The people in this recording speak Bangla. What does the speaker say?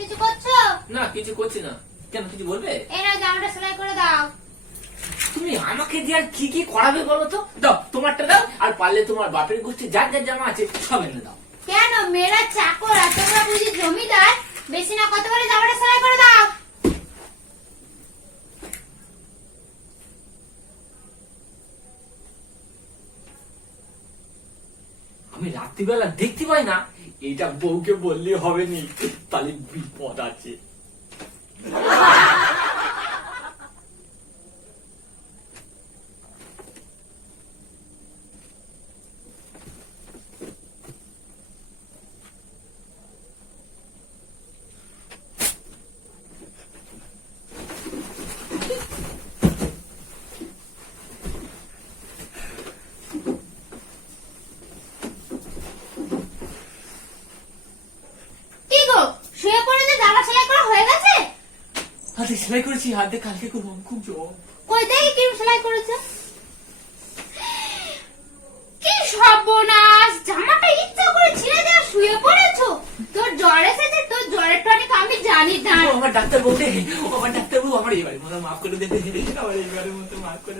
কিছু করছো? না কিছু করছি না। কেন কিছু বলবে? এই নাও জামাটা সেলাই করে দাও। তুমি আমাকে দিয়ে আর কি কি করাবে বলো তো? দাও তোমারটা দাও, আর পারলে তোমার বাপের গোষ্ঠী যার যার জামা আছে সব এনে দাও। কেন মেয়েরা চাকর আর তোমরা বুঝি জমিদার? বেশি না কত করে জামাটা সেলাই করে দাও। আমি রাত্রিবেলা দেখতে পাই না, এটা বউকে বললে হবে নি, তাহলে বিপদ আছে। কি গো শুয়ে পড়ে যে জামা সেলাই করা হয়ে গেছে? হাতে সেলাই করেছি, হাতে কালকে করবো, খুব জোর। কই দেখি কি সেলাই করেছে? কি সর্বনাশ, জামাটা ইচ্ছা করে ছিঁড়ে দিয়ে শুয়ে পড়েছো। তোর জ্বর এসেছে, তোর জ্বরের টনিক আমি জানি না। আমার ডাক্তার বলতে, আমার ডাক্তার বউ আমার এবারে মতো মাফ করে দেবে, আমার এবারের মতো মাফ করে